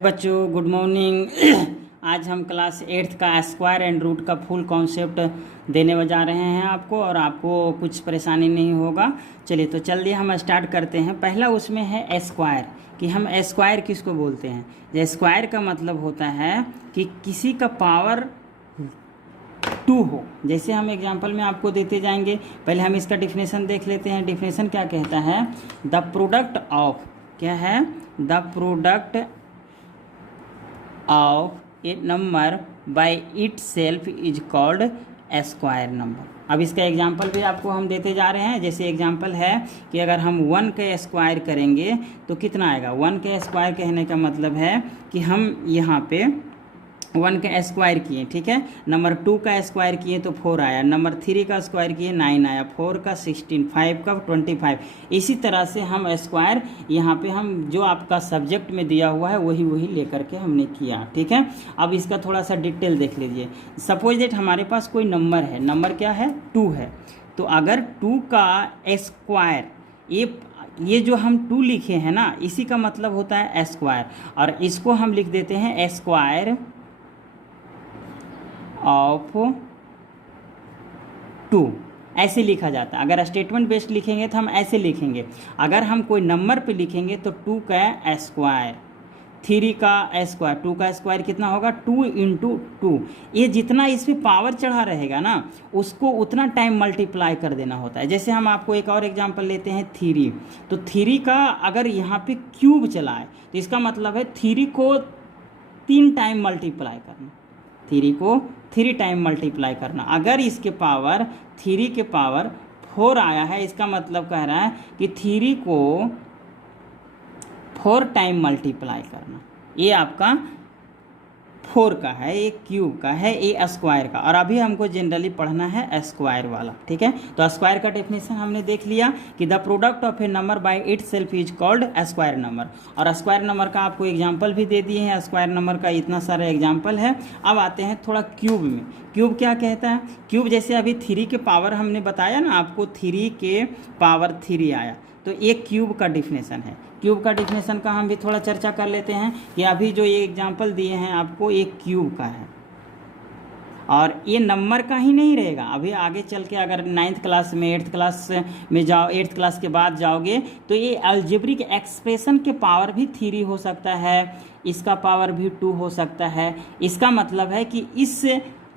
बच्चों good morning. आज हम क्लास 8th का स्क्वायर एंड रूट का फुल कॉन्सेप्ट देने जा रहे हैं आपको, और आपको कुछ परेशानी नहीं होगा। चलिए तो जल्दी हम स्टार्ट करते हैं। पहला उसमें है स्क्वायर, कि हम स्क्वायर किसको बोलते हैं। जो स्क्वायर का मतलब होता है कि किसी का पावर 2 हो। जैसे हम एग्जांपल में आपको देते जाएंगे। पहले हम इसका डिफिनेशन देख लेते हैं। डिफिनेशन क्या कहता है? द प्रोडक्ट ऑफ, क्या है? The product of A number by it self is called square number. अब इसका एग्जांपल भी आपको हम देते जा रहे हैं। जैसे एग्जांपल है कि अगर हम 1 का स्क्वायर करेंगे तो कितना आएगा। 1 का स्क्वायर कहने का मतलब है कि हम यहाँ पे 1 का स्क्वायर किए, ठीक है। नंबर 2 का स्क्वायर किए तो 4 आया। नंबर 3 का स्क्वायर किए 9 आया। 4 का 16, 5 का 25। इसी तरह से हम स्क्वायर यहाँ पे हम जो आपका सब्जेक्ट में दिया हुआ है वही लेकर के हमने किया, ठीक है। अब इसका थोड़ा सा डिटेल देख लीजिए। सपोज दैट हमारे पास कोई नंबर है, नंबर क्या है? 2 है। तो अगर 2 का स्क्वायर, ये जो हम 2 लिखे हैं ना, इसी का मतलब होता है स्क्वायर। और इसको हम लिख देते हैं स्क्वायर ऑफ 2, ऐसे लिखा जाता है। अगर स्टेटमेंट बेस्ड लिखेंगे तो हम ऐसे लिखेंगे। अगर हम कोई नंबर पे लिखेंगे तो 2 का स्क्वायर, 3 का स्क्वायर, 2 का स्क्वायर कितना होगा? 2 × 2। ये जितना इस पर पावर चढ़ा रहेगा ना, उसको उतना टाइम मल्टीप्लाई कर देना होता है। जैसे हम आपको एक और एग्जांपल लेते हैं 3। तो 3 का अगर यहाँ पे क्यूब चला है तो इसका मतलब है 3 को 3 टाइम मल्टीप्लाई करना। 3 को 3 टाइम मल्टीप्लाई करना। अगर इसके पावर 3 के पावर 4 आया है, इसका मतलब कह रहा है कि 3 को 4 टाइम मल्टीप्लाई करना। ये आपका 4 का है, ये क्यूब का है, ये स्क्वायर का। और अभी हमको जनरली पढ़ना है स्क्वायर वाला, ठीक है। तो स्क्वायर का डेफिनेशन हमने देख लिया कि the product of A number by it self is called square number. और स्क्वायर नंबर का आपको एग्जांपल भी दे दिए हैं। स्क्वायर नंबर का इतना सारा एग्जांपल है। अब आते हैं थोड़ा क्यूब में। क्यूब क्या कहता है? क्यूब जैसे अभी 3 के पावर हमने बताया ना आपको, 3 के पावर 3 आया, तो ये क्यूब का डिफिनेशन है। क्यूब का डिफिनेशन का हम भी थोड़ा चर्चा कर लेते हैं कि अभी जो ये एग्जांपल दिए हैं आपको, ये क्यूब का है। और ये नंबर का ही नहीं रहेगा। अभी आगे चल के अगर 9th क्लास में, 8th क्लास में जाओ, 8th क्लास के बाद जाओगे तो ये अलजेब्रिक एक्सप्रेशन के पावर भी 3 हो सकता है, इसका पावर भी 2 हो सकता है। इसका मतलब है कि इस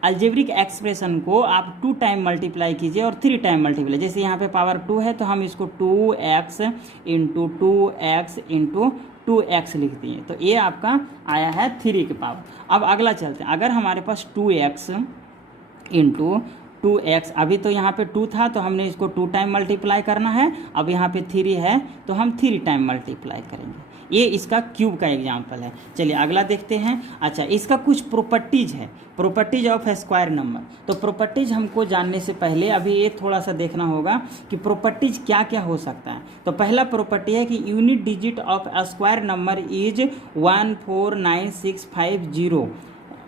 अलजेब्रिक एक्सप्रेशन को आप 2 टाइम मल्टीप्लाई कीजिए और 3 टाइम मल्टीप्लाई। जैसे यहाँ पे पावर 2 है तो हम इसको 2x × 2x × 2x लिख दिए, तो ये आपका आया है 3 के पावर। अब अगला चलते हैं। अगर हमारे पास 2x × 2x, अभी तो यहाँ पे 2 था तो हमने इसको 2 टाइम मल्टीप्लाई करना है। अब यहाँ पे 3 है तो हम 3 टाइम मल्टीप्लाई करेंगे। ये इसका क्यूब का एग्जांपल है। चलिए अगला देखते हैं। अच्छा, इसका कुछ प्रॉपर्टीज है, प्रॉपर्टीज ऑफ स्क्वायर नंबर। तो प्रॉपर्टीज हमको जानने से पहले अभी ये थोड़ा सा देखना होगा कि प्रॉपर्टीज क्या क्या हो सकता है। तो पहला प्रॉपर्टी है कि unit digit of square number is 14965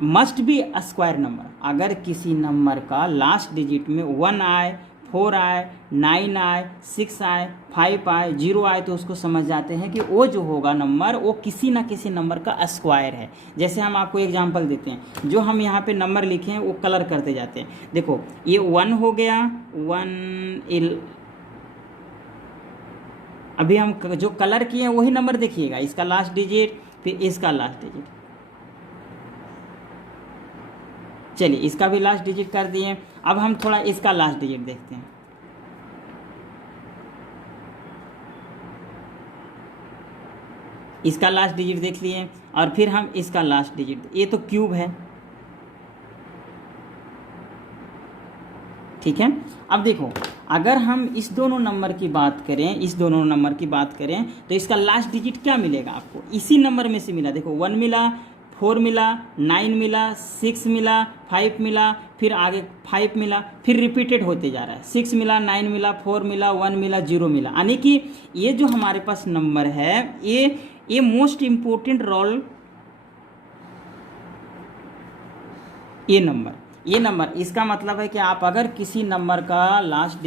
must be square number. अगर किसी नंबर का लास्ट डिजिट में 1 आए, 4 आए, 9 आए, 6 आए, 5 आए, 0 आए, तो उसको समझ जाते हैं कि वो जो होगा नंबर, वो किसी ना किसी नंबर का स्क्वायर है। जैसे हम आपको एग्जांपल देते हैं। जो हम यहाँ पे नंबर लिखे हैं वो कलर करते जाते हैं। देखो ये 1 हो गया, 1 अभी हम जो कलर किए हैं वही नंबर देखिएगा। इसका लास्ट डिजिट, फिर इसका लास्ट डिजिट। चलिए इसका भी लास्ट डिजिट कर दिए। अब हम थोड़ा इसका लास्ट डिजिट देखते हैं। इसका लास्ट डिजिट देख लिए और फिर हम इसका लास्ट डिजिट। ये तो क्यूब है, ठीक है। अब देखो अगर हम इस दोनों नंबर की बात करें, इस दोनों नंबर की बात करें तो इसका लास्ट डिजिट क्या मिलेगा आपको? इसी नंबर में से मिला। देखो 1 मिला, 4 मिला, 9 मिला, 6 मिला, 5 मिला, फिर आगे 5 मिला, फिर रिपीटेड होते जा रहा है। 6 मिला, 9 मिला, 4 मिला, 1 मिला, 0 मिला। यानी कि ये जो हमारे पास नंबर है, ये मोस्ट इम्पोर्टेंट रोल, ये नंबर ये नंबर, इसका मतलब है कि आप अगर किसी नंबर का लास्ट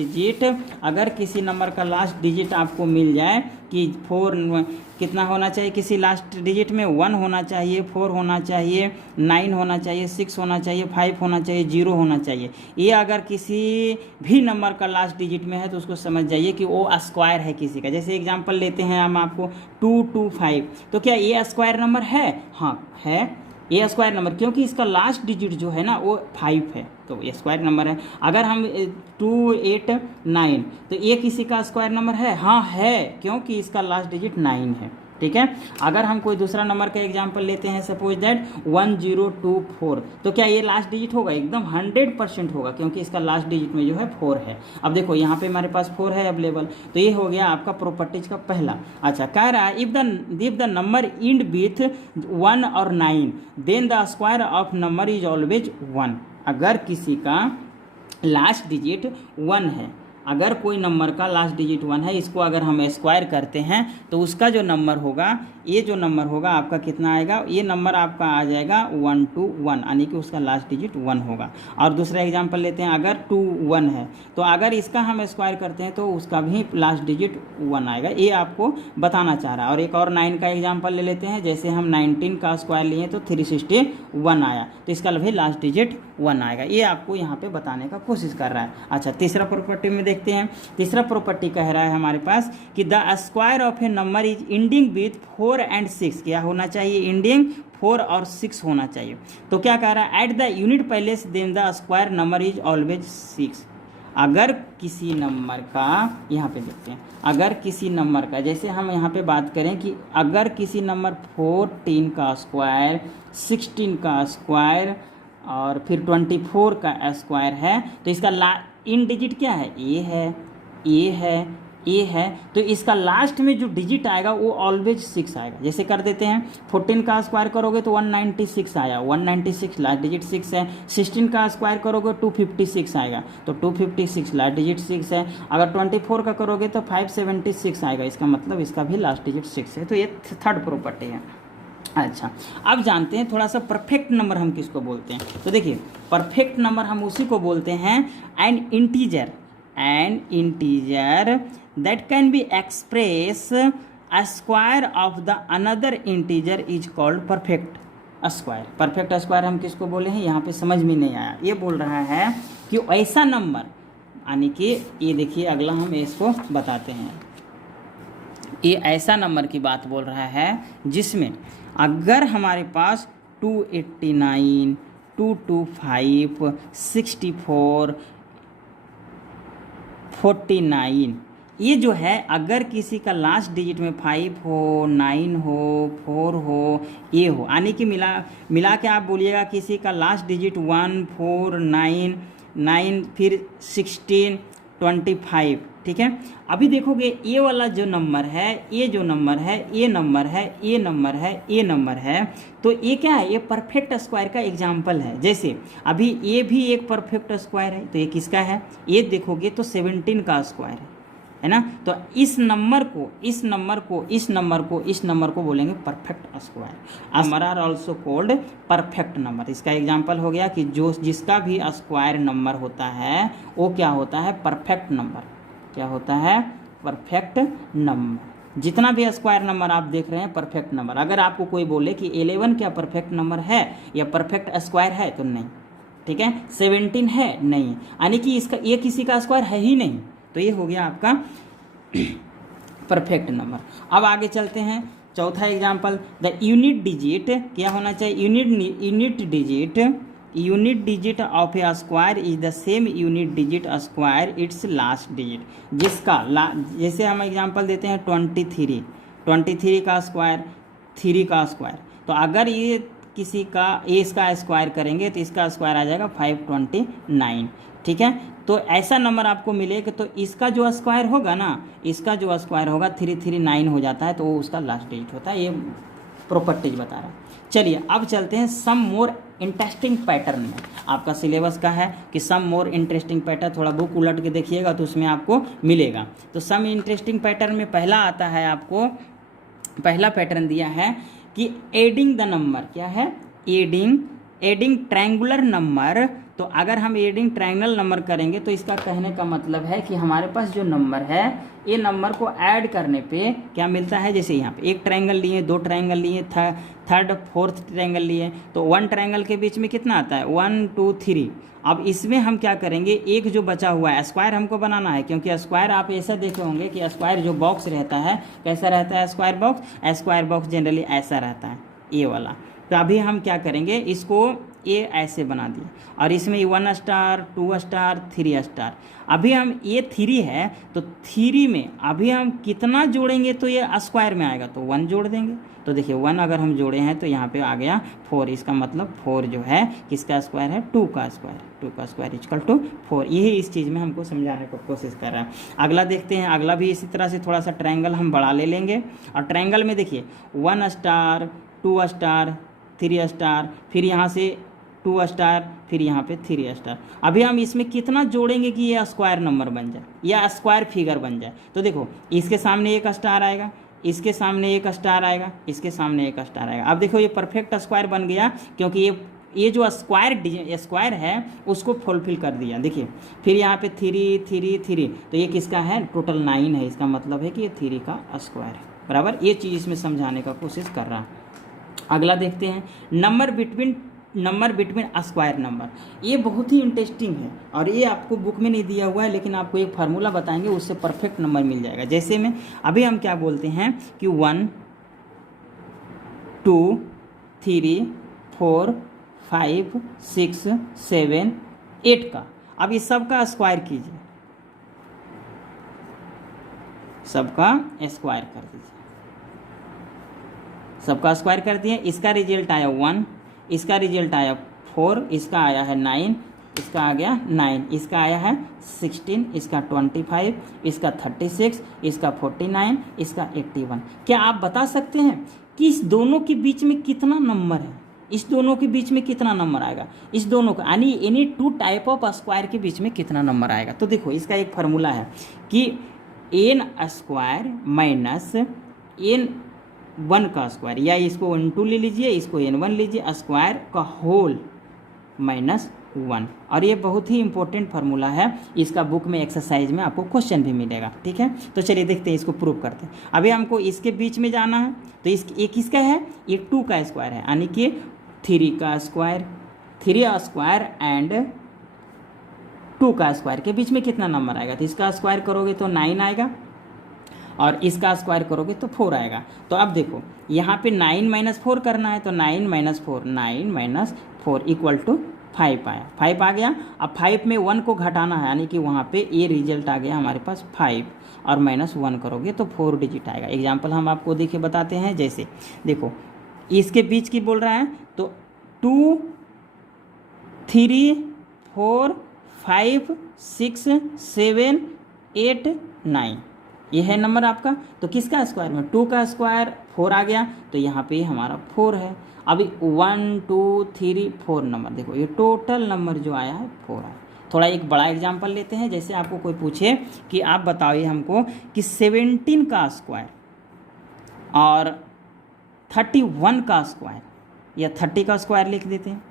डिजिट आपको मिल जाए कि 4 कितना होना चाहिए, किसी लास्ट डिजिट में 1 होना चाहिए, 4 होना चाहिए, 9 होना चाहिए, 6 होना चाहिए, 5 होना चाहिए, 0 होना चाहिए, ये अगर किसी भी नंबर का लास्ट डिजिट में है तो उसको समझ जाइए कि वो स्क्वायर है किसी का। जैसे एग्जांपल लेते हैं हम आपको 225, तो क्या ये स्क्वायर नंबर है? हाँ है, ये स्क्वायर नंबर, क्योंकि इसका लास्ट डिजिट जो है ना वो 5 है, तो ये स्क्वायर नंबर है। अगर हम 289, तो ये किसी का स्क्वायर नंबर है? हाँ है, क्योंकि इसका लास्ट डिजिट 9 है। ठीक है, अगर हम कोई दूसरा नंबर का एग्जांपल लेते हैं, सपोज दैट 1024, तो क्या ये लास्ट डिजिट होगा? एकदम 100% होगा, क्योंकि इसका लास्ट डिजिट में जो है 4 है। अब देखो यहाँ पे हमारे पास 4 है अवेलेबल, तो ये हो गया आपका प्रॉपर्टीज का पहला। अच्छा, कह रहा है if the number end with 1 और 9 then the square of number is always 1। अगर किसी का लास्ट डिजिट 1 है, अगर कोई नंबर का लास्ट डिजिट 1 है, इसको अगर हम स्क्वायर करते हैं तो उसका जो नंबर होगा, ये जो नंबर होगा आपका कितना आएगा? ये नंबर आपका आ जाएगा 121, यानी कि उसका लास्ट डिजिट 1 होगा। और दूसरा एग्जांपल लेते हैं, अगर 21 है, तो अगर इसका हम स्क्वायर करते हैं तो उसका भी लास्ट डिजिट 1 आएगा। ये आपको बताना चाह रहा है। और एक और 9 का एग्जाम्पल ले लेते हैं, जैसे हम 19 का स्क्वायर लिए तो 361 आया, तो इसका भी लास्ट डिजिट 1 आएगा। ये आपको यहाँ पे बताने का कोशिश कर रहा है। अच्छा, तीसरा प्रॉपर्टी में देखते हैं। तीसरा प्रॉपर्टी कह रहा है हमारे पास कि the square of A number is ending with 4 and 6। क्या होना चाहिए? इंडिंग 4 और 6 होना चाहिए। तो क्या कह रहा है? At the unit place then the square number is always 6। अगर किसी नंबर का, यहाँ पे देखते हैं, अगर किसी नंबर का, जैसे हम यहाँ पे बात करें कि अगर किसी नंबर 14 का स्क्वायर, 16 का स्क्वायर और फिर 24 का स्क्वायर है, तो इसका इन डिजिट क्या है? ए है, ए है, ए है, तो इसका लास्ट में जो डिजिट आएगा वो ऑलवेज 6 आएगा। जैसे कर देते हैं, 14 का स्क्वायर करोगे तो 196 आया, 196 लास्ट डिजिट 6 है। 16 का स्क्वायर करोगे 256 आएगा, तो 256 लास्ट डिजिट 6 है। अगर 24 का करोगे तो 576 आएगा, इसका मतलब इसका भी लास्ट डिजिट 6 है। तो ये थर्ड प्रॉपर्टी है। अच्छा, अब जानते हैं थोड़ा सा परफेक्ट नंबर हम किसको बोलते हैं। तो देखिए, परफेक्ट नंबर हम उसी को बोलते हैं N integer that can be express a square of the another integer is called perfect square. Perfect square हम किसको बोले हैं? यहाँ पे समझ में नहीं आया। ये बोल रहा है कि ऐसा नंबर, यानी कि ये देखिए, अगला हम इसको बताते हैं। ये ऐसा नंबर की बात बोल रहा है जिसमें अगर हमारे पास 289, 225, 64, 49, ये जो है, अगर किसी का लास्ट डिजिट में 5 हो, 9 हो, 4 हो, ये हो, यानी कि मिला के आप बोलिएगा किसी का लास्ट डिजिट 1, 4, 9, फिर 16, 25। ठीक है, अभी देखोगे ये वाला जो नंबर है, ये जो नंबर है, ये नंबर है, ये नंबर है, ये नंबर है, तो ये क्या है? ये परफेक्ट स्क्वायर का एग्जाम्पल है। जैसे अभी ये भी एक परफेक्ट स्क्वायर है, तो ये किसका है? ये देखोगे तो 17 का स्क्वायर है ना। तो इस नंबर को बोलेंगे perfect square. Number are also called perfect number. इसका एग्जाम्पल हो गया कि जिसका भी स्क्वायर नंबर होता है वो क्या होता है? Perfect number. क्या होता है? Perfect number. जितना भी स्क्वायर नंबर आप देख रहे हैं परफेक्ट नंबर। अगर आपको कोई बोले कि 11 क्या परफेक्ट नंबर है या परफेक्ट स्क्वायर है, तो नहीं। ठीक है, 17 है, नहीं, यानी कि इसका ये किसी का स्क्वायर है ही नहीं। तो ये हो गया आपका परफेक्ट नंबर। अब आगे चलते हैं, चौथा एग्जाम्पल, द यूनिट डिजिट क्या होना चाहिए? Unit digit of A square is the same unit digit square its last digit. जिसका जैसे हम एग्जांपल देते हैं 23 का स्क्वायर, 3 का स्क्वायर, तो अगर ये किसी का इसका स्क्वायर करेंगे तो इसका स्क्वायर आ जाएगा 529। ठीक है, तो ऐसा नंबर आपको मिलेगा तो इसका जो स्क्वायर होगा ना, इसका जो स्क्वायर होगा 339 हो जाता है, तो वो उसका लास्ट डिजिट होता है। ये प्रॉपर्टीज बता रहा है। चलिए अब चलते हैं सम मोर इंटरेस्टिंग पैटर्न में। आपका सिलेबस का है कि सम मोर इंटरेस्टिंग पैटर्न, थोड़ा बुक उलट के देखिएगा तो उसमें आपको मिलेगा। तो सम इंटरेस्टिंग पैटर्न में पहला आता है, आपको पहला पैटर्न दिया है कि एडिंग द नंबर। क्या है? एडिंग ट्रायंगुलर नंबर, तो अगर हम एडिंग ट्रायंगुलर नंबर करेंगे तो इसका कहने का मतलब है कि हमारे पास जो नंबर है ये नंबर को ऐड करने पे क्या मिलता है। जैसे यहाँ पे एक ट्रायंगल लिए, दो ट्रायंगल लिए, थर्ड फोर्थ ट्रायंगल लिए, तो वन ट्रायंगल के बीच में कितना आता है 1 2 3। अब इसमें हम क्या करेंगे, एक जो बचा हुआ है स्क्वायर हमको बनाना है, क्योंकि स्क्वायर आप ऐसा देखे होंगे कि स्क्वायर जो बॉक्स रहता है कैसा रहता है स्क्वायर बॉक्स जनरली ऐसा रहता है ये वाला। तो अभी हम क्या करेंगे, इसको ये ऐसे बना दिए और इसमें 1 स्टार 2 स्टार 3 स्टार। अभी हम ये 3 है तो 3 में अभी हम कितना जोड़ेंगे तो ये स्क्वायर में आएगा, तो 1 जोड़ देंगे। तो देखिए 1 अगर हम जोड़े हैं तो यहाँ पे आ गया 4, इसका मतलब 4 जो है किसका स्क्वायर है 2 का स्क्वायर इक्वल टू 4। यही इस चीज़ में हमको समझाने की कोशिश कर रहा है। अगला देखते हैं, अगला भी इसी तरह से थोड़ा सा ट्रायंगल हम बढ़ा ले लेंगे और ट्रायंगल में देखिए 1 स्टार 2 स्टार 3 स्टार, फिर यहाँ से 2 स्टार, फिर यहाँ पे 3 स्टार। अभी हम इसमें कितना जोड़ेंगे कि ये स्क्वायर नंबर बन जाए या स्क्वायर फिगर बन जाए। तो देखो इसके सामने एक स्टार आएगा, इसके सामने एक स्टार आएगा, इसके सामने एक स्टार आएगा। अब देखो ये परफेक्ट स्क्वायर बन गया, क्योंकि ये जो स्क्वायर है उसको फुलफिल कर दिया। देखिए फिर यहाँ पे 3 3 3, तो ये किसका है टोटल 9 है, इसका मतलब है कि ये 3 का स्क्वायर है बराबर। ये चीज़ इसमें समझाने का कोशिश कर रहा है। अगला देखते हैं, नंबर बिटवीन स्क्वायर नंबर। ये बहुत ही इंटरेस्टिंग है और ये आपको बुक में नहीं दिया हुआ है, लेकिन आपको एक फार्मूला बताएंगे उससे परफेक्ट नंबर मिल जाएगा। जैसे में अभी हम क्या बोलते हैं कि 1 2 3 4 5 6 7 8 का, अब इस सब का स्क्वायर कीजिए, सबका स्क्वायर कर दीजिए। सबका स्क्वायर कर दिए, इसका रिजल्ट आया 1, इसका रिजल्ट आया 4, इसका आया है 9, इसका आ गया 9, इसका आया है 16, इसका 25, इसका 36, इसका 49, इसका 81। क्या आप बता सकते हैं कि इस दोनों के बीच में कितना नंबर है, इस दोनों के बीच में कितना नंबर आएगा, इस दोनों का यानी एनी 2 टाइप ऑफ स्क्वायर के बीच में कितना नंबर आएगा। तो देखो इसका एक फार्मूला है कि n स्क्वायर माइनस n1 का स्क्वायर, या इसको n2 ले लीजिए, इसको n1 लीजिए, स्क्वायर का होल माइनस 1। और ये बहुत ही इंपॉर्टेंट फार्मूला है, इसका बुक में एक्सरसाइज में आपको क्वेश्चन भी मिलेगा। ठीक है, तो चलिए देखते हैं, इसको प्रूव करते हैं। अभी हमको इसके बीच में जाना है, तो ये किसका है, ये 2 का स्क्वायर है, यानी कि 3 का स्क्वायर, 3 स्क्वायर एंड 2 का स्क्वायर के बीच में कितना नंबर आएगा। तो इसका स्क्वायर करोगे तो 9 आएगा और इसका स्क्वायर करोगे तो 4 आएगा। तो अब देखो यहाँ पे 9 माइनस 4 करना है, तो 9 माइनस 4 इक्वल टू 5 आया, 5 आ गया। अब 5 में 1 को घटाना है, यानी कि वहाँ पे ये रिजल्ट आ गया हमारे पास 5 और माइनस 1 करोगे तो 4 डिजिट आएगा। एग्जाम्पल हम आपको देखिए बताते हैं, जैसे देखो इसके बीच की बोल रहा है, तो 2 3 4 5 6 7 8 9 ये है नंबर आपका। तो किसका स्क्वायर में 2 का स्क्वायर 4 आ गया, तो यहाँ पे हमारा 4 है। अभी 1 2 3 4 नंबर, देखो ये टोटल नंबर जो आया है 4 आया। थोड़ा एक बड़ा एग्जांपल लेते हैं, जैसे आपको कोई पूछे कि आप बताइए हमको कि 17 का स्क्वायर और 31 का स्क्वायर या 30 का स्क्वायर लिख देते हैं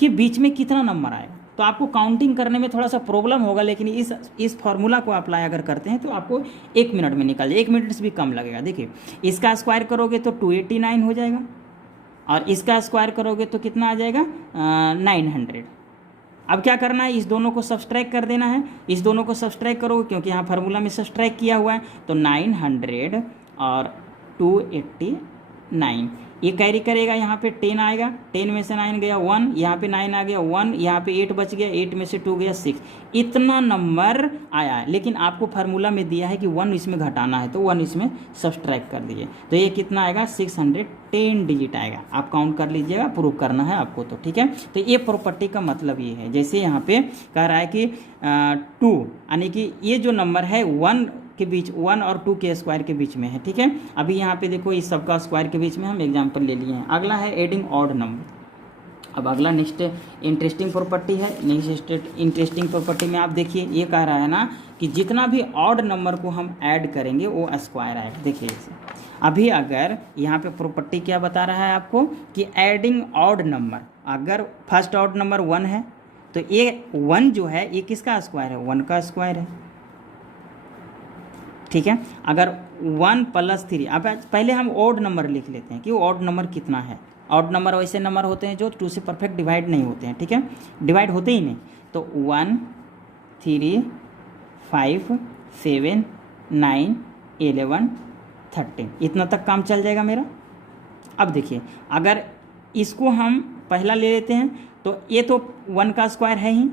कि बीच में कितना नंबर आएगा। तो आपको काउंटिंग करने में थोड़ा सा प्रॉब्लम होगा, लेकिन इस फॉर्मूला को अप्लाई अगर करते हैं तो आपको 1 मिनट में निकल जाए, 1 मिनट से भी कम लगेगा। देखिए इसका स्क्वायर करोगे तो 289 हो जाएगा और इसका स्क्वायर करोगे तो कितना आ जाएगा 900। अब क्या करना है, इस दोनों को सब्सट्रैक्ट कर देना है, इस दोनों को सब्सट्रैक्ट करोगे क्योंकि यहाँ फार्मूला में सब्सट्रैक्ट किया हुआ है, तो 900 और 289 ये कैरी करेगा, यहाँ पे 10 आएगा, 10 में से 9 गया 1, यहाँ पे 9 आ गया 1, यहाँ पे 8 बच गया, 8 में से 2 गया 6, इतना नंबर आया है। लेकिन आपको फार्मूला में दिया है कि 1 इसमें घटाना है, तो 1 इसमें सब्सट्रैक्ट कर दीजिए, तो ये कितना आएगा 610 डिजिट आएगा। आप काउंट कर लीजिएगा, प्रूव करना है आपको, तो ठीक है। तो ये प्रॉपर्टी का मतलब ये है, जैसे यहाँ पे कह रहा है कि 2 यानी कि ये जो नंबर है 1 के बीच 1 और 2 के स्क्वायर के बीच में है। ठीक है, अभी यहाँ पे देखो इस सबका स्क्वायर के बीच में हम एग्जांपल ले लिए हैं। अगला है एडिंग ऑड नंबर। अब अगला नेक्स्ट इंटरेस्टिंग प्रॉपर्टी है। नेक्स्ट इंटरेस्टिंग प्रॉपर्टी में आप देखिए ये कह रहा है ना कि जितना भी ऑड नंबर को हम ऐड करेंगे वो स्क्वायर आएगा। देखिए इसे अभी अगर यहाँ पे प्रॉपर्टी क्या बता रहा है आपको कि एडिंग ऑड नंबर, अगर फर्स्ट ऑड नंबर 1 है तो ये 1 जो है ये किसका स्क्वायर है, 1 का स्क्वायर है। ठीक है, अगर 1 + 3, अब पहले हम ऑड नंबर लिख लेते हैं कि वो ऑड नंबर कितना है। ऑड नंबर वैसे नंबर होते हैं जो 2 से परफेक्ट डिवाइड नहीं होते हैं। ठीक है, डिवाइड होते ही नहीं। तो 1 3 5 7 9 11 13 इतना तक काम चल जाएगा मेरा। अब देखिए अगर इसको हम पहला ले लेते हैं तो ये तो 1 का स्क्वायर है ही,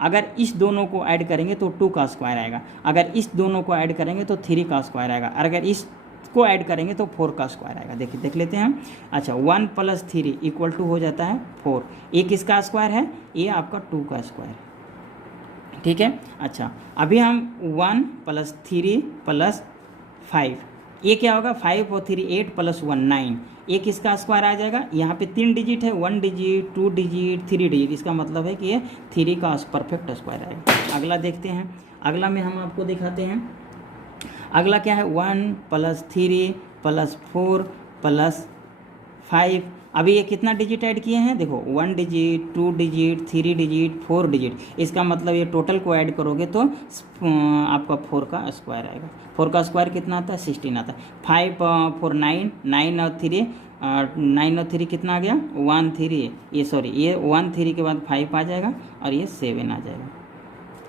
अगर इस दोनों को ऐड करेंगे तो 2 का स्क्वायर आएगा, अगर इस दोनों को ऐड करेंगे तो 3 का स्क्वायर आएगा, अगर इसको ऐड करेंगे तो 4 का स्क्वायर आएगा। देखिए देख लेते हैं हम। अच्छा 1 + 3 = हो जाता है 4। ये किसका स्क्वायर है, ये आपका 2 का स्क्वायर है। ठीक है, अच्छा अभी हम 1 + 3 + 5, ये क्या होगा 5 और 3 8 + 1 9, ये किसका स्क्वायर आ जाएगा। यहाँ पे 3 डिजिट है, 1 डिजिट 2 डिजिट 3 डिजिट, इसका मतलब है कि ये 3 का परफेक्ट स्क्वायर आएगा। अगला देखते हैं, अगला में हम आपको दिखाते हैं। अगला क्या है 1 + 3 + 4 + 5। अभी ये कितना डिजिट ऐड किए हैं, देखो 1 डिजिट 2 डिजिट 3 डिजिट 4 डिजिट, इसका मतलब ये टोटल को ऐड करोगे तो आपका 4 का स्क्वायर आएगा। 4 का स्क्वायर कितना आता है, 16 आता है। 5 4 9, 9 और 3 9 और 3 कितना आ गया 1 3, ये सॉरी ये 1 3 के बाद 5 आ जाएगा और ये 7 आ जाएगा।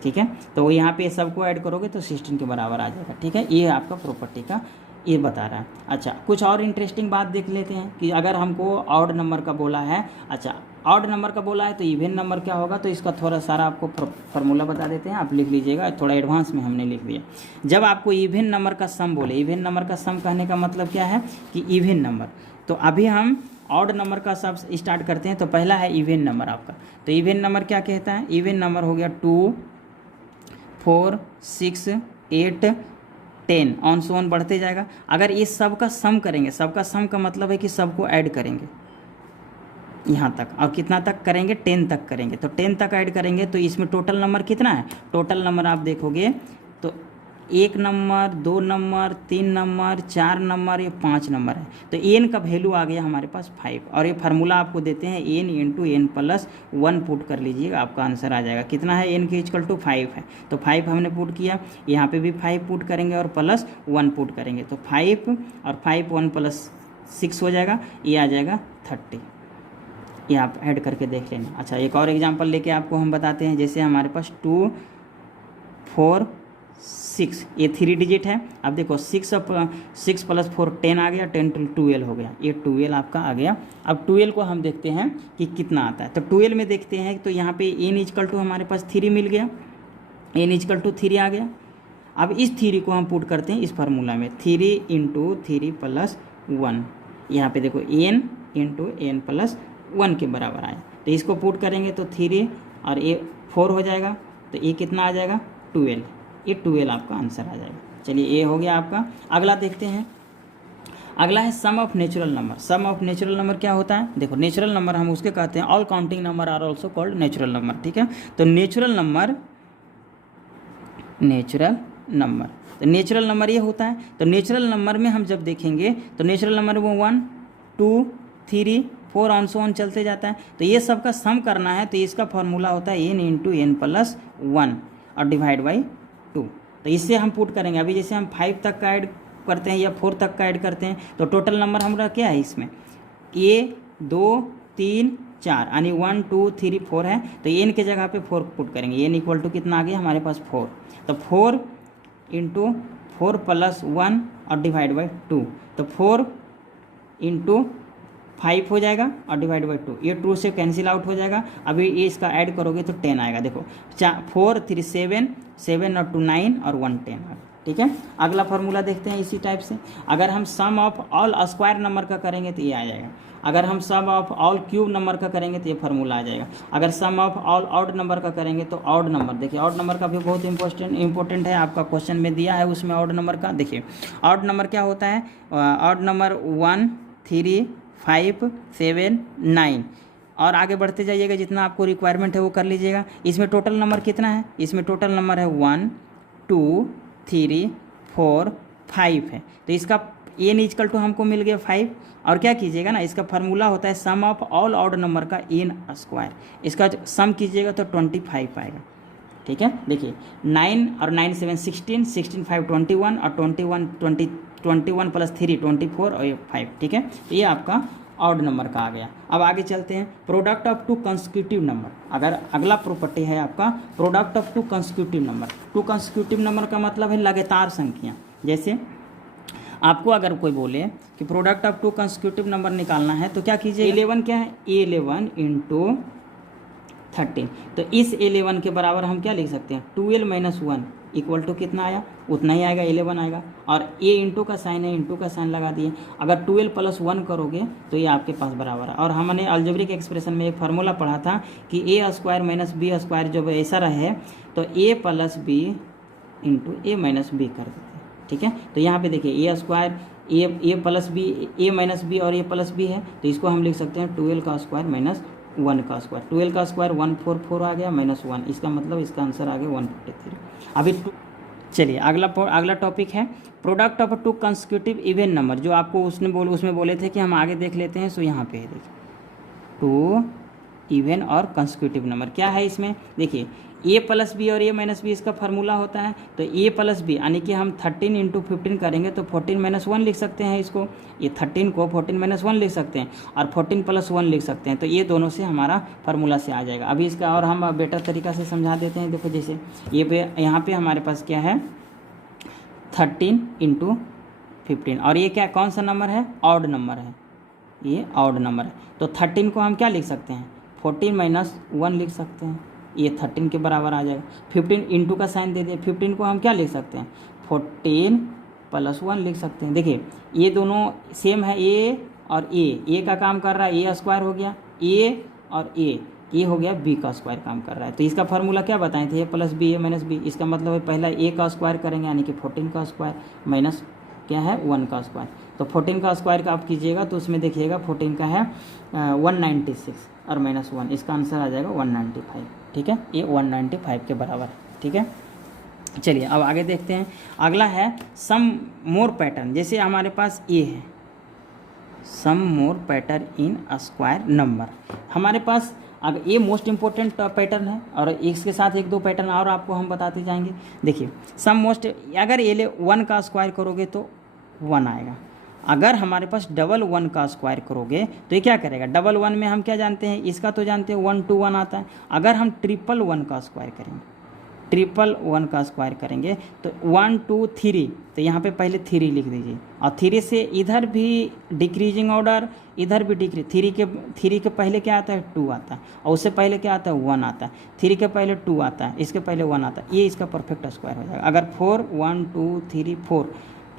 ठीक है, तो यहाँ पे सबको ऐड करोगे तो 16 के बराबर आ जाएगा। ठीक है, ये आपका प्रॉपर्टी का ये बता रहा है। अच्छा कुछ और इंटरेस्टिंग बात देख लेते हैं कि अगर हमको ऑड नंबर का बोला है, अच्छा ऑड नंबर का बोला है तो इवन नंबर क्या होगा, तो इसका थोड़ा सारा आपको फार्मूला बता देते हैं, आप लिख लीजिएगा, थोड़ा एडवांस में हमने लिख दिया। जब आपको इवन नंबर का सम बोले, इवन नंबर का सम कहने का मतलब क्या है कि इवन नंबर, तो अभी हम ऑड नंबर का सब स्टार्ट करते हैं। तो पहला है इवन नंबर आपका, तो इवन नंबर क्या कहता है, इवन नंबर हो गया 2 4 6 8 10 ऑन सो ऑन बढ़ते जाएगा। अगर ये सब का सम करेंगे, सबका सम का मतलब है कि सबको ऐड करेंगे यहाँ तक, और कितना तक करेंगे 10 तक करेंगे, तो 10 तक ऐड करेंगे तो इसमें टोटल नंबर कितना है, टोटल नंबर आप देखोगे तो 1 नंबर 2 नंबर 3 नंबर 4 नंबर, ये 5 नंबर है। तो n का वैल्यू आ गया हमारे पास 5, और ये फार्मूला आपको देते हैं n × n + 1 पुट कर लीजिएगा, आपका आंसर आ जाएगा। कितना है, n के = 5 है, तो 5 हमने पुट किया, यहाँ पे भी 5 पुट करेंगे और +1 पुट करेंगे, तो 5 और 5 1 + 6 हो जाएगा, ये आ जाएगा 30। ये आप ऐड करके देख लेना। अच्छा एक और एग्जांपल लेके आपको हम बताते हैं, जैसे हमारे पास 2 4 6, ये 3 डिजिट है। अब देखो 6 + 4 10 आ गया, 10 × 12 हो गया, ये 12 आपका आ गया। अब 12 को हम देखते हैं कि कितना आता है, तो 12 में देखते हैं तो यहाँ पे n = हमारे पास 3 मिल गया, n = 3 आ गया। अब इस 3 को हम पुट करते हैं इस फार्मूला में, 3 × 3 + 1, यहाँ पे देखो n × n + 1 के बराबर आया, तो इसको पुट करेंगे तो 3 और ये 4 हो जाएगा, तो ये कितना आ जाएगा 12, ये 12 आपका आंसर आ जाएगा। चलिए ये हो गया आपका। अगला देखते हैं, अगला है sum of natural number. Sum of natural number क्या होता है, देखो नेचुरल नंबर हम उसके कहते हैं, all counting number are also called natural number. ठीक है, तो नेचुरल नंबर तो नेचुरल नंबर ये होता है। तो नेचुरल नंबर में हम जब देखेंगे तो नेचुरल नंबर वो 1 2 3 4 ऑन सो ऑन चलते जाता है, तो ये सब का सम करना है, तो इसका फॉर्मूला होता है n × n + 1 और डिवाइड बाई 2। तो इससे हम पुट करेंगे, अभी जैसे हम 5 तक का ऐड करते हैं या 4 तक का ऐड करते हैं, तो टोटल नंबर हमारा क्या है इसमें, ये 2 3 4 यानी 1 2 3 4 है, तो n के जगह पे 4 पुट करेंगे, n = कितना आ गया हमारे पास 4, तो 4 × 4 + 1 और डिवाइड बाई 2, तो 4 × 5 हो जाएगा और डिवाइड बाई 2, ये 2 से कैंसिल आउट हो जाएगा। अभी ये इसका ऐड करोगे तो 10 आएगा। देखो 4 3 7 7 और 2 9 और 1 10। ठीक है, अगला फार्मूला देखते हैं इसी टाइप से। अगर हम सम ऑफ ऑल स्क्वायर नंबर का करेंगे तो ये आ जाएगा, अगर हम सम ऑफ ऑल क्यूब नंबर का करेंगे तो ये फार्मूला आ जाएगा, अगर सम ऑफ ऑल ऑड नंबर का करेंगे तो ऑड नंबर, देखिए ऑड नंबर का भी बहुत इंपॉर्टेंट है, आपका क्वेश्चन में दिया है उसमें ऑड नंबर का। देखिए ऑड नंबर क्या होता है, ऑड नंबर 1 3 5 7 9 और आगे बढ़ते जाइएगा, जितना आपको रिक्वायरमेंट है वो कर लीजिएगा। इसमें टोटल नंबर कितना है, इसमें टोटल नंबर है 1 2 3 4 5 है। तो इसका n इक्वल टू हमको मिल गया 5। और क्या कीजिएगा ना, इसका फार्मूला होता है sum of all odd number का n स्क्वायर। इसका सम कीजिएगा तो 25 आएगा। ठीक है, देखिए 9 और 9 7 16, 16 5 21 और 21 प्लस 3 24 और 5। ठीक है, तो ये आपका ऑड नंबर का आ गया। अब आगे चलते हैं, product of to consecutive number. अगर अगला प्रॉपर्टी है आपका product of to consecutive number. To consecutive number का मतलब है लगातार संख्या। जैसे आपको अगर कोई बोले कि product of to consecutive number निकालना है तो क्या कीजिए, 11 क्या है, 11 इंटू 13। तो इस 11 के बराबर हम क्या लिख सकते हैं, 12 माइनस 1 इक्वल टू कितना आया, उतना ही आएगा, 11 आएगा। और ए इंटू का साइन है, इंटू का साइन लगा दिए। अगर 12 प्लस 1 करोगे तो ये आपके पास बराबर है। और हमने अलजेब्रिक एक्सप्रेशन में एक फार्मूला पढ़ा था कि ए स्क्वायर माइनस बी स्क्वायर जब ऐसा रहे तो ए प्लस बी इंटू ए माइनस बी कर देते हैं। ठीक है, तो यहाँ पे देखिए ए स्क्वायर ए प्लस बी, ए माइनस बी और ए प्लस बी है, तो इसको हम लिख सकते हैं 12 का स्क्वायर माइनस 1 का स्क्वायर। 12 का स्क्वायर 144 आ गया माइनस 1, इसका मतलब इसका आंसर आ गया 143। अभी चलिए अगला टॉपिक है product of to consecutive even number. जो आपको उसमें बोले थे कि हम आगे देख लेते हैं। सो यहाँ पे है देखिए टू इवन और कंसेक्यूटिव नंबर। क्या है इसमें, देखिए ए प्लस बी और ए माइनस बी इसका फार्मूला होता है। तो ए प्लस बी यानी कि हम 13 इंटू 15 करेंगे तो 14 माइनस 1 लिख सकते हैं इसको। ये 13 को 14 माइनस 1 लिख सकते हैं और 14 प्लस 1 लिख सकते हैं। तो ये दोनों से हमारा फार्मूला से आ जाएगा। अभी इसका और हम बेटर तरीका से समझा देते हैं। देखो जैसे ये यहाँ पे हमारे पास क्या है 13 इंटू 15 और ये क्या कौन सा नंबर है, ऑड नंबर है, ये ऑड नंबर है। तो 13 को हम क्या लिख सकते हैं, 14 माइनस 1 लिख सकते हैं, ये 13 के बराबर आ जाएगा। 15 इंटू का साइन दे दिए, 15 को हम क्या लिख सकते हैं 14 प्लस 1 लिख सकते हैं। देखिए ये दोनों सेम है, ए और ए का काम कर रहा है, ए स्क्वायर हो गया, ए और ए हो गया बी का स्क्वायर काम कर रहा है। तो इसका फार्मूला क्या बताए थे, ए प्लस बी ए माइनस बी। इसका मतलब है पहला ए का स्क्वायर करेंगे यानी कि 14 का स्क्वायर माइनस क्या है 1 का स्क्वायर। तो 14 का स्क्वायर का आप कीजिएगा तो उसमें देखिएगा 14 का है 196 और माइनस 1, इसका आंसर आ जाएगा 195। ठीक है, ये 195 के बराबर है। ठीक है, चलिए अब आगे देखते हैं। अगला है सम मोर पैटर्न। जैसे हमारे पास ए है सम मोर पैटर्न इन स्क्वायर नंबर। हमारे पास अगर ये मोस्ट इंपॉर्टेंट पैटर्न है और इसके साथ एक दो पैटर्न और आपको हम बताते जाएंगे। देखिए सम मोस्ट, अगर ये 1 का स्क्वायर करोगे तो 1 आएगा। अगर हमारे पास डबल 1 का स्क्वायर करोगे तो ये क्या करेगा, डबल 1 में हम क्या जानते हैं, इसका तो जानते हैं 1 to 1 आता है। अगर हम 1 का स्क्वायर करेंगे, 1 का स्क्वायर करेंगे तो 1 2 3, तो यहाँ पे पहले 3 लिख दीजिए और 3 से इधर भी डिक्रीजिंग ऑर्डर, इधर भी डिक्रीज। 3 के पहले क्या आता है 2 आता है और उससे पहले क्या आता है 1 आता है। 3 के पहले 2 आता है, इसके पहले 1 आता है, ये इसका परफेक्ट स्क्वायर हो जाएगा। अगर 4 1 2 3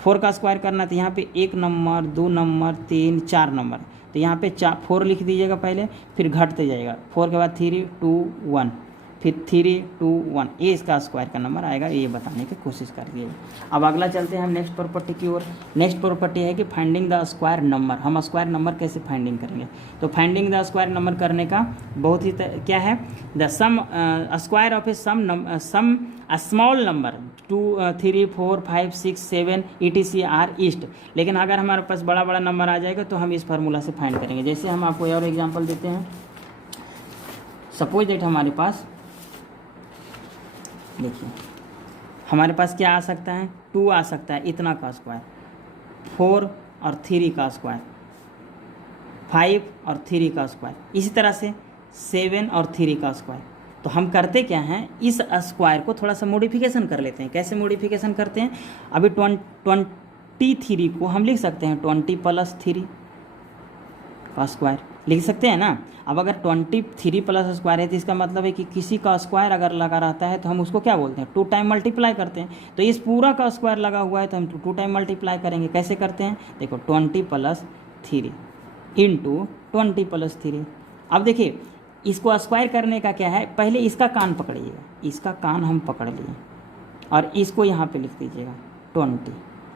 4 का स्क्वायर करना है तो यहाँ पे 1 नंबर 2 नंबर 3 4 नंबर, तो यहाँ पे 4 लिख दीजिएगा पहले, फिर घटते जाएगा। 4 के बाद 3 2 1, फिर 3 2 1, ये इसका स्क्वायर का नंबर आएगा। ये बताने की कोशिश कर दिए। अब अगला चलते हैं हम नेक्स्ट प्रॉपर्टी की ओर। नेक्स्ट प्रॉपर्टी है कि फाइंडिंग द स्क्वायर नंबर। हम स्क्वायर नंबर कैसे फाइंडिंग करेंगे, तो फाइंडिंग द स्क्वायर नंबर करने का बहुत ही क्या है, the sum square of a sum small number 2 3 4 5 6 7 etc are east. लेकिन अगर हमारे पास बड़ा बड़ा नंबर आ जाएगा तो हम इस फार्मूला से फाइंड करेंगे। जैसे हम आपको और एग्जांपल देते हैं। सपोज दैट हमारे पास देखिए हमारे पास क्या आ सकता है, 2 आ सकता है इतना का स्क्वायर, 4 और 3 का स्क्वायर, 5 और 3 का स्क्वायर, इसी तरह से 7 और 3 का स्क्वायर। तो हम करते क्या हैं, इस स्क्वायर को थोड़ा सा मॉडिफिकेशन कर लेते हैं। कैसे मॉडिफिकेशन करते हैं, अभी 23 को हम लिख सकते हैं 20 प्लस 3 का स्क्वायर लिख सकते हैं ना। अब अगर 23 प्लस स्क्वायर है तो इसका मतलब है कि किसी का स्क्वायर अगर लगा रहता है तो हम उसको क्या बोलते हैं, 2 टाइम मल्टीप्लाई करते हैं। तो इस पूरा का स्क्वायर लगा हुआ है तो हम 2 टाइम मल्टीप्लाई करेंगे। कैसे करते हैं, देखो 20 प्लस 3 इंटू 20 प्लस 3। अब देखिए इसको स्क्वायर करने का क्या है, पहले इसका कान पकड़िएगा, इसका कान हम पकड़ लिए और इसको यहाँ पे लिख दीजिएगा 20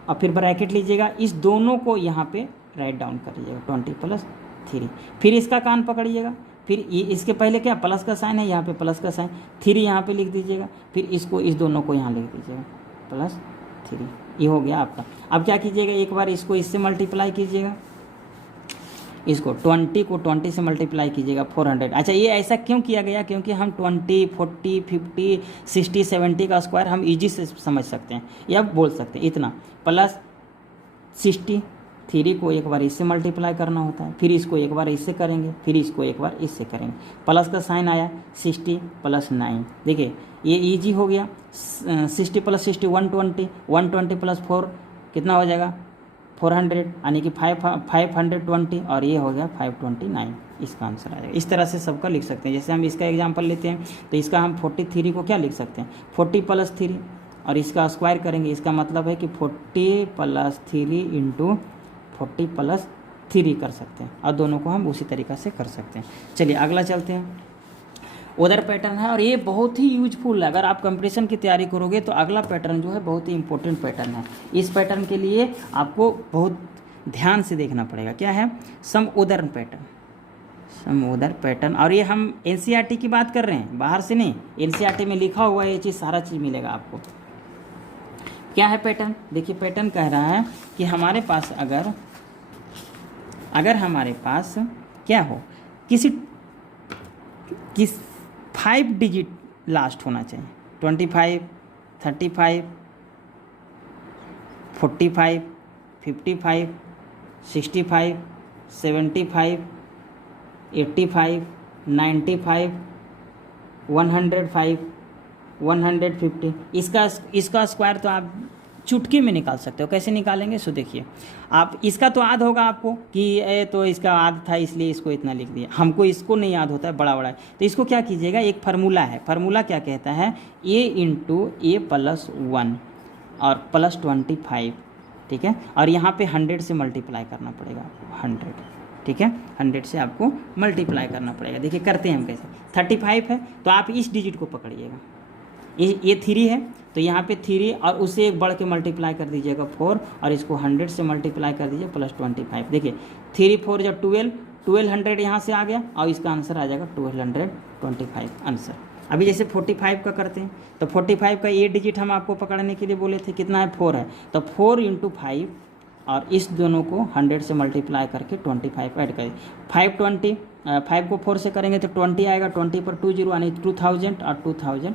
और फिर ब्रैकेट लीजिएगा, इस दोनों को यहाँ पे राइट डाउन कर लीजिएगा 20 प्लस 3। फिर इसका कान पकड़िएगा, फिर ये इसके पहले क्या प्लस का साइन है, यहाँ पे प्लस का साइन, 3 यहाँ पे लिख दीजिएगा, फिर इसको इस दोनों को यहाँ लिख दीजिएगा प्लस 3, ये हो गया आपका। अब क्या कीजिएगा, एक बार इसको इससे मल्टीप्लाई कीजिएगा, इसको 20 को 20 से मल्टीप्लाई कीजिएगा 400। अच्छा, ये ऐसा क्यों किया गया, क्योंकि हम 20, 40, 50, 60, 70 का स्क्वायर हम इजी से समझ सकते हैं, या बोल सकते हैं इतना, प्लस 60, 3 को एक बार इससे मल्टीप्लाई करना होता है, फिर इसको एक बार इससे करेंगे, फिर इसको एक बार इससे करेंगे, प्लस का साइन आया, 60 प्लस 9, देखिए ये इजी हो गया। 60 प्लस 60 120, 120 प्लस 4 कितना हो जाएगा 400, यानी कि 520, और ये हो गया 529, इसका आंसर आएगा। इस तरह से सबका लिख सकते हैं। जैसे हम इसका एग्जांपल लेते हैं तो इसका हम 43 को क्या लिख सकते हैं, 40 प्लस 3, और इसका स्क्वायर करेंगे, इसका मतलब है कि 40 प्लस 3 इंटू 40 प्लस 3 कर सकते हैं, और दोनों को हम उसी तरीक़ा से कर सकते हैं। चलिए अगला चलते हैं। उधर पैटर्न है, और ये बहुत ही यूजफुल है। अगर आप कंपटीशन की तैयारी करोगे तो अगला पैटर्न जो है बहुत ही इंपॉर्टेंट पैटर्न है। इस पैटर्न के लिए आपको बहुत ध्यान से देखना पड़ेगा। क्या है, सम उदर पैटर्न, सम उदर पैटर्न। और ये हम एनसीईआरटी की बात कर रहे हैं, बाहर से नहीं, एनसीईआरटी में लिखा हुआ है ये चीज़, सारा चीज़ मिलेगा आपको। क्या है पैटर्न, देखिए पैटर्न कह रहा है कि हमारे पास अगर हमारे पास क्या हो, किस 5 डिजिट लास्ट होना चाहिए, 25, 35, 45, 55, 65, 75, 85, 95, 105, 150। इसका स्क्वायर तो आप चुटकी में निकाल सकते हो। कैसे निकालेंगे, सो देखिए, आप इसका तो याद होगा आपको कि ये तो इसका याद था इसलिए इसको इतना लिख दिया। हमको इसको नहीं याद होता है, बड़ा बड़ा है, तो इसको क्या कीजिएगा, एक फार्मूला है, फार्मूला क्या कहता है, a इंटू ए प्लस 1 और प्लस 25, ठीक है। और यहाँ पे 100 से मल्टीप्लाई करना पड़ेगा, 100, ठीक है, 100 से आपको मल्टीप्लाई करना पड़ेगा। देखिए करते हैं हम कैसे, 35 है तो आप इस डिजिट को पकड़िएगा, ये 3 है तो यहाँ पे 3 और उससे एक बढ़ के मल्टीप्लाई कर दीजिएगा 4, और इसको 100 से मल्टीप्लाई कर दीजिए प्लस 25। देखिए 3 4 जब 1200 यहाँ से आ गया, और इसका आंसर आ जाएगा 1225 आंसर। अभी जैसे 45 का करते हैं, तो 45 का ये डिजिट हम आपको पकड़ने के लिए बोले थे, कितना है 4 है, तो 4 इंटू 5, और इस दोनों को 100 से मल्टीप्लाई करके 25 ऐड करें। 520, 5 को 4 से करेंगे तो 20 आएगा, 20 पर 2 जीरो यानी 2000, और 2000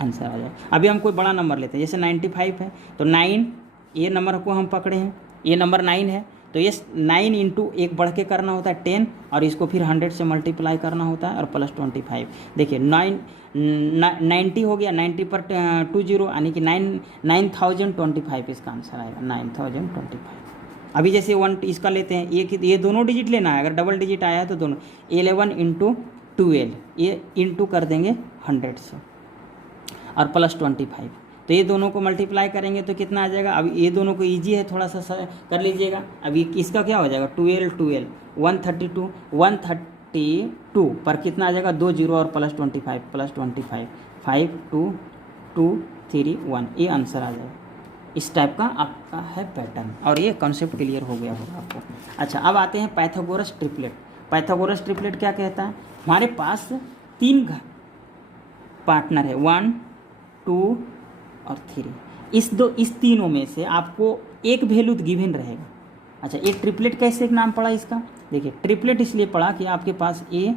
आंसर आ जाए। अभी हम कोई बड़ा नंबर लेते हैं, जैसे 95 है तो 9, ये नंबर को हम पकड़े हैं, ये नंबर 9 है, तो ये 9 इंटू एक बढ़ के करना होता है 10, और इसको फिर 100 से मल्टीप्लाई करना होता है, और प्लस 25। देखिए 90 हो गया, 90 पर 2 जीरो यानी कि 9025 इसका आंसर आएगा, 9025। अभी जैसे 1 इसका लेते हैं, ये दोनों डिजिट लेना है, अगर डबल डिजिट आया है तो दोनों, 11 इंटू 12, ये इंटू कर देंगे 100 से, और प्लस 25, तो ये दोनों को मल्टीप्लाई करेंगे तो कितना आ जाएगा। अब ये दोनों को इजी है, थोड़ा सा कर लीजिएगा। अभी इसका क्या हो जाएगा, 12 132, 132 पर कितना आ जाएगा, 2 जीरो और प्लस 25, 5 2 2 3 1, ये आंसर आ जाएगा। इस टाइप का आपका है पैटर्न, और ये कॉन्सेप्ट क्लियर हो गया होगा आपको। अच्छा, अब आते हैं पाइथागोरस ट्रिपलेट। पाइथागोरस ट्रिपलेट क्या कहता है, हमारे पास 3 पार्टनर है, 1 2 और 3। इस तीनों में से आपको एक वैल्यू गिवन रहेगा। अच्छा, ये ट्रिपलेट कैसे एक नाम पड़ा इसका, देखिए ट्रिपलेट इसलिए पड़ा कि आपके पास ए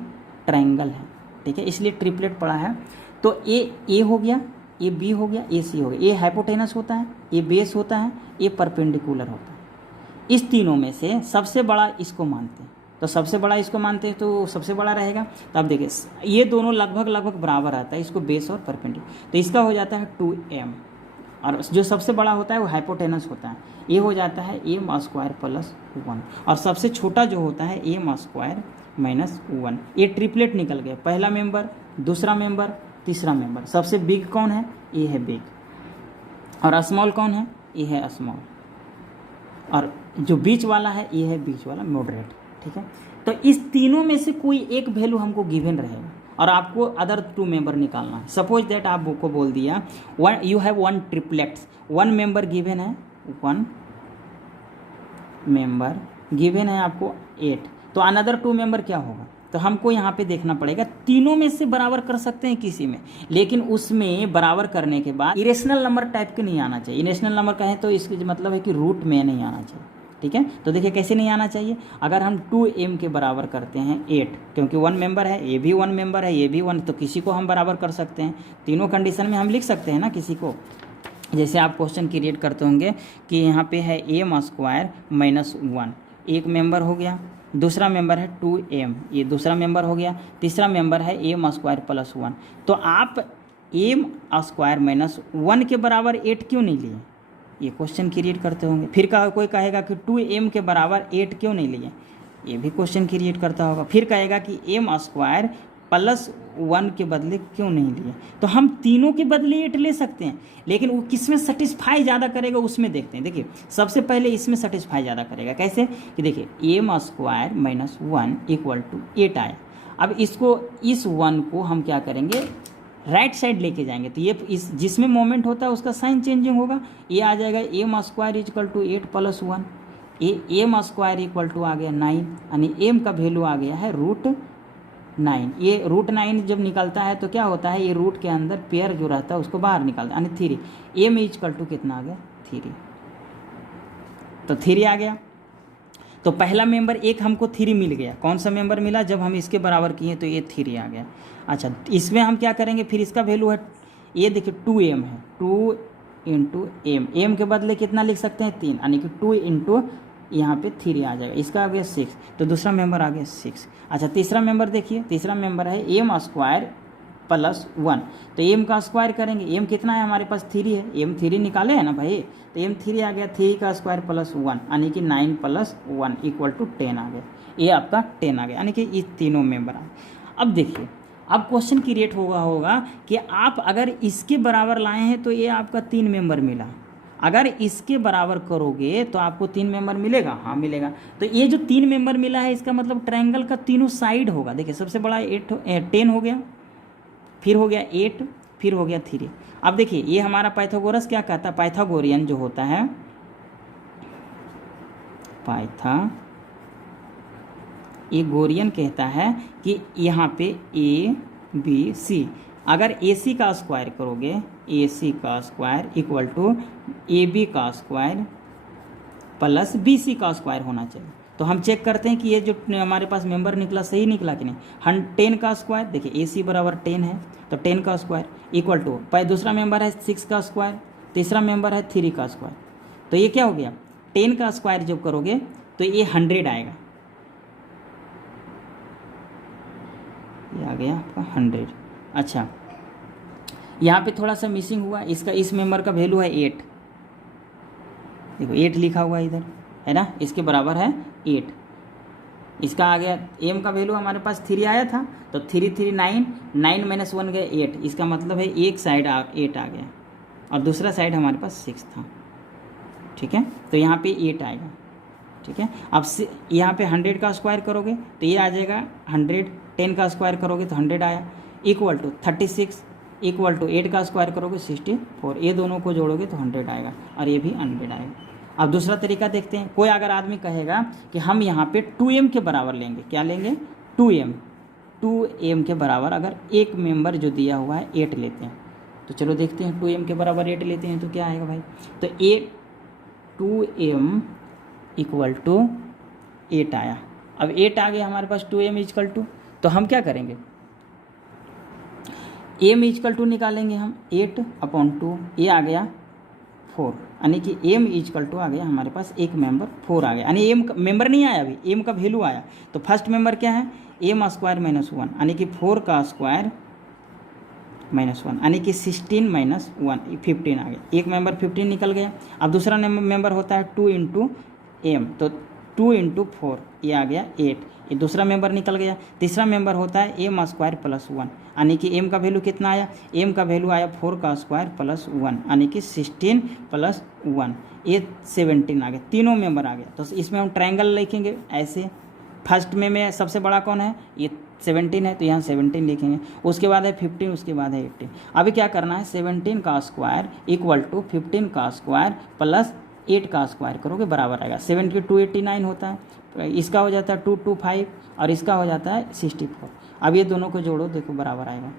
ट्रायंगल है, ठीक है, इसलिए ट्रिपलेट पड़ा है। तो ए हो गया, ए बी हो गया, ए सी हो गया, ए हाइपोटेनस होता है, ए बेस होता है, ए परपेंडिकुलर होता है। इस तीनों में से सबसे बड़ा इसको मानते हैं, तो सबसे बड़ा इसको मानते हैं तो सबसे बड़ा रहेगा। तो अब देखिए ये दोनों लगभग बराबर आता है, इसको बेस और परपेंडिकुलर, तो इसका हो जाता है 2m, और जो सबसे बड़ा होता है वो हाइपोटेनस होता है, ये हो जाता है m स्क्वायर प्लस 1, और सबसे छोटा जो होता है m स्क्वायर माइनस 1। ये ट्रिपलेट निकल गए, पहला मेंबर, दूसरा मेंबर, तीसरा मेंबर। सबसे बिग कौन है, ये है बिग, और स्मॉल कौन है, ये है स्मॉल, और जो बीच वाला है ये है बीच वाला मॉडरेट, ठीक है। तो इस तीनों में से कोई एक वैल्यू हमको गिवन रहेगा, और आपको अदर 2 मेंबर निकालना है। सपोज दैट आपको बोल दिया you have 1 triplets, 1 member given है, 1 मेंबर गिवन है आपको 8, तो अनदर 2 मेंबर क्या होगा, तो हमको यहाँ पे देखना पड़ेगा, तीनों में से बराबर कर सकते हैं किसी में, लेकिन उसमें बराबर करने के बाद इरेशनल नंबर टाइप के नहीं आना चाहिए। इरेशनल नंबर कहें तो इसका मतलब है कि रूट में नहीं आना चाहिए, ठीक है। तो देखिए कैसे नहीं आना चाहिए, अगर हम 2m के बराबर करते हैं 8, क्योंकि 1 मेंबर है, ये भी 1 मेंबर है, ये भी 1, तो किसी को हम बराबर कर सकते हैं। तीनों कंडीशन में हम लिख सकते हैं ना किसी को। जैसे आप क्वेश्चन क्रिएट करते होंगे कि यहाँ पे है m² माइनस 1, एक मेंबर हो गया, दूसरा मेंबर है 2m, ये दूसरा मेंबर हो गया, तीसरा मेंबर है m² प्लस 1। तो आप m² माइनस 1 के बराबर 8 क्यों नहीं लिए, ये क्वेश्चन क्रिएट करते होंगे। फिर कोई कहेगा कि 2m के बराबर 8 क्यों नहीं लिए, ये भी क्वेश्चन क्रिएट करता होगा। फिर कहेगा कि m² प्लस 1 के बदले क्यों नहीं लिए। तो हम तीनों के बदले 8 ले सकते हैं, लेकिन वो किस में सेटिस्फाई ज़्यादा करेगा उसमें देखते हैं। देखिए सबसे पहले इसमें सेटिस्फाई ज़्यादा करेगा, कैसे कि देखिए m² माइनस 1 इक्वल टू 8 आया। अब इसको, इस 1 को हम क्या करेंगे, राइट साइड लेके जाएंगे, तो ये इस जिसमें मोमेंट होता है उसका साइन चेंजिंग होगा। ये आ जाएगा m² इक्वल टू 8 प्लस 1, ये m² इक्वल टू आ गया 9, यानी m का वैल्यू आ गया है √9। ये √9 जब निकलता है तो क्या होता है, ये रूट के अंदर पेयर जो रहता है उसको बाहर निकालता है, यानी 3। m इक्वल टू कितना आ गया 3, तो 3 आ गया। तो पहला मेंबर एक हमको 3 मिल गया। कौन सा मेंबर मिला, जब हम इसके बराबर किए तो ये 3 आ गया। अच्छा इसमें हम क्या करेंगे, फिर इसका वैल्यू है, ये देखिए 2m है, 2 इंटू m के बदले कितना लिख सकते हैं 3, यानी कि 2 इंटू यहाँ पे 3 आ जाएगा, इसका आ गया 6, तो दूसरा मेंबर आ गया 6। अच्छा तीसरा मेंबर देखिए, तीसरा मेंबर है m² प्लस 1, तो m का स्क्वायर करेंगे, m कितना है हमारे पास 3 है, m 3 निकाले है ना भाई, तो m 3 आ गया, 3 का स्क्वायर प्लस 1 यानी कि 9 प्लस 1 इक्वल टू 10 आ गया। ये आपका 10 आ गया, यानी कि ये तीनों मेंबर आ गए। अब देखिए अब क्वेश्चन क्रिएट होगा कि आप अगर इसके बराबर लाए हैं तो ये आपका 3 मेंबर मिला, अगर इसके बराबर करोगे तो आपको 3 मेंबर मिलेगा, हाँ मिलेगा। तो ये जो 3 मेंबर मिला है इसका मतलब ट्रायंगल का तीनों साइड होगा। देखिए सबसे बड़ा 10 हो गया, फिर हो गया 8, फिर हो गया 3। अब देखिए ये हमारा पाइथागोरस क्या कहता है, पाइथागोरियन जो होता है, पाइथागोरियन कहता है कि यहाँ पे ABC, अगर AC का स्क्वायर करोगे, AC का स्क्वायर इक्वल टू AB का स्क्वायर प्लस BC का स्क्वायर होना चाहिए। तो हम चेक करते हैं कि ये जो हमारे पास मेंबर निकला सही निकला कि नहीं। 10 का स्क्वायर, देखिए AC बराबर 10 है, तो 10 का स्क्वायर इक्वल टू दूसरा मेंबर है 6 का स्क्वायर, तीसरा मेंबर है 3 का स्क्वायर, तो ये क्या हो गया 10 का स्क्वायर जब करोगे तो ये 100 आएगा, ये आ गया आपका 100। अच्छा यहाँ पे थोड़ा सा मिसिंग हुआ, इसका इस मेंबर का वैल्यू है 8, देखो 8 लिखा हुआ है इधर, है ना, इसके बराबर है 8। इसका आ गया m का वैल्यू हमारे पास 3 आया था, तो 3 3 9, 9 माइनस 1 गया 8, इसका मतलब है एक साइड 8 आ गया और दूसरा साइड हमारे पास 6 था, ठीक है। तो यहाँ पे 8 आएगा, ठीक है। अब यहाँ पे 100 का स्क्वायर करोगे तो ये आ जाएगा 100, 10 का स्क्वायर करोगे तो 100 आया, इक्वल टू 36 इक्वल टू 8 का स्क्वायर करोगे 64, ये दोनों को जोड़ोगे तो 100 आएगा और ये भी 100 आएगा। अब दूसरा तरीका देखते हैं, कोई अगर आदमी कहेगा कि हम यहाँ पे 2m के बराबर लेंगे, क्या लेंगे 2m के बराबर अगर एक मेंबर जो दिया हुआ है 8 लेते हैं, तो चलो देखते हैं 2m के बराबर 8 लेते हैं तो क्या आएगा भाई, तो 2m इक्वल टू 8 आया। अब 8 आ गया हमारे पास 2m इक्वल टू, तो हम क्या करेंगे m इक्वल टू निकालेंगे हम 8/2, ये आ गया 4, यानी कि m इक्वल टू आ गया हमारे पास एक मेंबर 4 आ गया, यानी m मेंबर नहीं आया अभी, m का वैल्यू आया। तो फर्स्ट मेंबर क्या है m² माइनस 1, यानी कि 4 का स्क्वायर माइनस 1, यानी कि 16 माइनस 1 15 आ गया, एक मेंबर 15 निकल गया। अब दूसरा मेंबर होता है 2 इंटू m, तो 2 इंटू 4 ये आ गया 8, ये दूसरा मेंबर निकल गया। तीसरा मेंबर होता है m² प्लस 1, यानी कि m का वैल्यू कितना आया, m का वैल्यू आया 4 का स्क्वायर प्लस 1, यानी कि 16 प्लस 1 ये 17 आ गया, तीनों मेंबर आ गया। तो इसमें हम ट्रायंगल लिखेंगे ऐसे, फर्स्ट में सबसे बड़ा कौन है ये 17 है, तो यहाँ 17 लिखेंगे, उसके बाद है 15, उसके बाद है 18। अभी क्या करना है 17 का स्क्वायर इक्वल टू 15 का स्क्वायर प्लस 8 का स्क्वायर करोगे बराबर आएगा, 7 के 289 होता है, इसका हो जाता है 225 और इसका हो जाता है 64। अब ये दोनों को जोड़ो, देखो बराबर आएगा।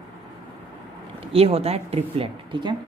ये होता है ट्रिपलेट, ठीक है।